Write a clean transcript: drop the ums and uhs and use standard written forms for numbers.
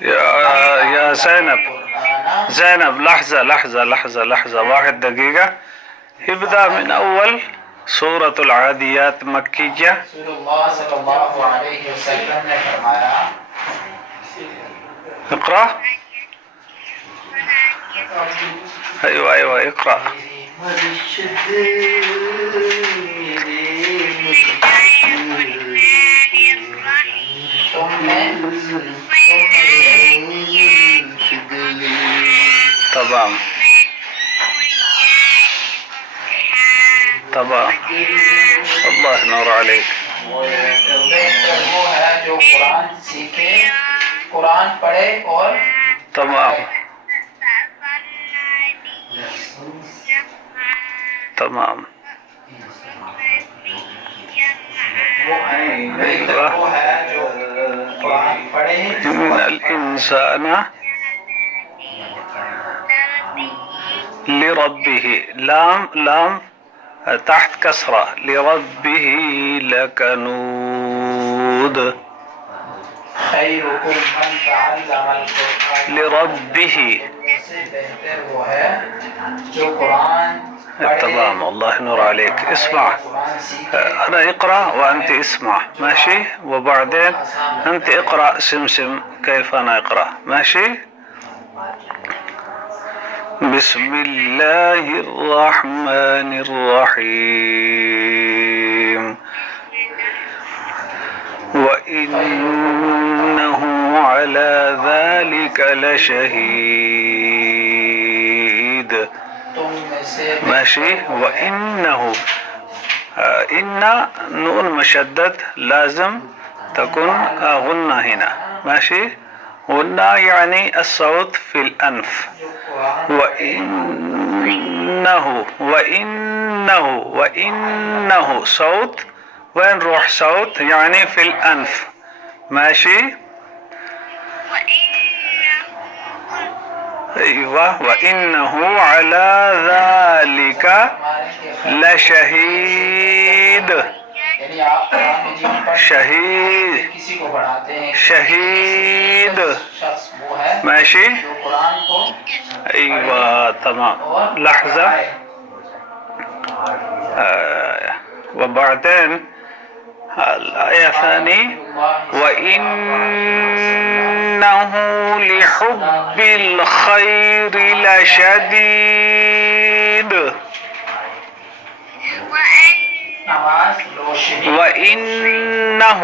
يا زينب لحظة واحد دقيقة. يبدأ من أول سورة العاديات مكية. رسول الله صلی اللہ علیہ وسلم نے فرمایا اقرأ. أيوة اقرأ. تمام الله ينور عليك. بہتر وہ ہے جو قرآن سیکھے، قرآن پڑھے اور تمام وہ ہے جو قرآن پڑھے إن الإنسان لربه لام تحت كسرة لربه لكنود. خيركم من تعلم القرآن لربه. سے بہتر وہ ہے جو قرآن پڑھے. تمام الله ينور عليك. اسمع، أنا اقرأ وأنت اسمع، ماشي؟ وبعدين أنت اقرأ سمسم كيف أنا اقرأ، ماشي؟ بسم الله الرحمن الرحيم. وإنه على ذلك لشهيد. ماشي؟ وإنه إن نون مشدد لازم تكون غنة هنا، ماشي؟ غنة يعني الصوت في الأنف. وإنه صوت، وين روح صوت؟ يعني في الأنف، ماشي؟ أيوة. وإنه على ذلك لشهيد. شهيد ماشي. أيوة تمام. لحظة. وبعدين الآية الثانية وإنه لحب الخير لشديد. وإنه